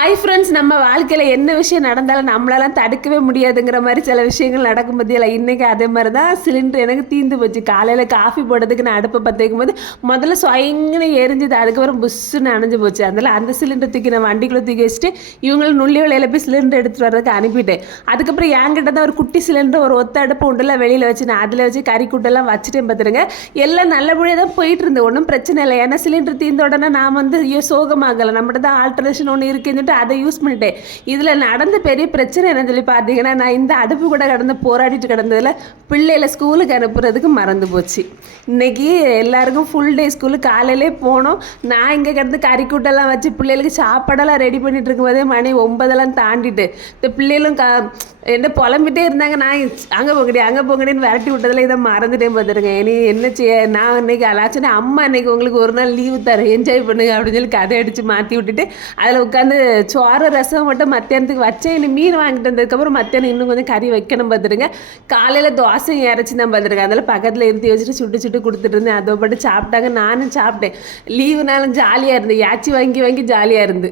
Hi friends நம்ம வாழ்க்கையில் என்ன விஷயம் நடந்தாலும் நம்மளாலாம் தடுக்கவே முடியாதுங்கிற மாதிரி சில விஷயங்கள் நடக்கும் பற்றியில் இன்றைக்கி அதே மாதிரி தான் சிலிண்டர் எனக்கு தீந்து போச்சு. காலையில் காஃபி போடுறதுக்கு நான் அடுப்பை பற்ற வைக்கும் போது முதல்ல சொயங்கன்னு எரிஞ்சுது. அதுக்கப்புறம் புஷ்ஷுன்னு அணைஞ்சு போச்சு. அதனால் அந்த சிலிண்டர் தூக்கி நான் வண்டிக்குள்ளே தூக்கி வச்சுட்டு இவங்களும் நுள்ளி வேலையில் போய் சிலிண்டர் எடுத்துகிட்டு வர்றதுக்கு அனுப்பிட்டேன். அதுக்கப்புறம் என்கிட்ட தான் ஒரு குட்டி சிலிண்டர் ஒரு ஒத்த அடுப்பு உண்டுல வெளியில் வச்சு நான் அதில் வச்சு கறி கூட்டெல்லாம் வச்சுட்டேன் பார்த்துருங்க எல்லாம் நல்லபடியாக தான் போயிட்டு இருந்தேன் ஒன்றும் பிரச்சனை இல்லை. ஏன்னா சிலிண்டர் தீர்ந்த உடனே நான் வந்து ஐயோ சோகமாகலை. நம்மகிட்ட தான் ஆல்ட்ரேஷன் ஒன்று இருக்குன்னு சொல்லிட்டு அதை யூஸ் பண்ணிட்டேன். இதில் நடந்த பெரிய பிரச்சனை என்ன சொல்லி பார்த்தீங்கன்னா நான் இந்த அடுப்பு கூட கடந்து போராடிட்டு கிடந்ததில் பிள்ளைகளை ஸ்கூலுக்கு அனுப்புறதுக்கு மறந்து போச்சு. இன்னைக்கு எல்லாருக்கும் ஃபுல் டே ஸ்கூலு காலையிலே போனோம். நான் இங்கே கிடந்து கறி கூட்டெல்லாம் வச்சு பிள்ளைகளுக்கு சாப்பாடெல்லாம் ரெடி பண்ணிட்டு இருக்கும்போதே மணி ஒன்பதெல்லாம் தாண்டிட்டு இந்த பிள்ளைகளும் க என்ன புலம்பிட்டே இருந்தாங்க. நான் அங்கே போங்கடி அங்கே போங்கடின்னு விரட்டி விட்டதில் இதை மறந்துட்டேன் பார்த்துருங்க இனி என்ன செய்ய? நான் இன்னைக்கு அலாச்சுன்னா அம்மா இன்னைக்கு உங்களுக்கு ஒரு நாள் லீவு தரேன். என்ஜாய் பண்ணுங்க அப்படின்னு சொல்லி கதை அடித்து மாற்றி விட்டுட்டு அதில் உட்காந்து சோறு ரசம் மட்டும் மத்தியானத்துக்கு வச்சேன். இனி மீன் வாங்கிட்டு வந்ததுக்கப்புறம் மத்தியானம் இன்னும் கொஞ்சம் கறி வைக்கணும் பார்த்துருங்க காலையில் தோசை இறச்சி தான் பார்த்துருங்க அதில் பக்கத்தில் இருத்தி வச்சுட்டு சுட்டு சுட்டு கொடுத்துட்டு இருந்தேன். அதை பட்டு சாப்பிட்டாங்க. நானும் சாப்பிட்டேன். லீவுனாலும் ஜாலியாக இருந்தேன் யாச்சி வாங்கி வாங்கி ஜாலியாக இருந்து.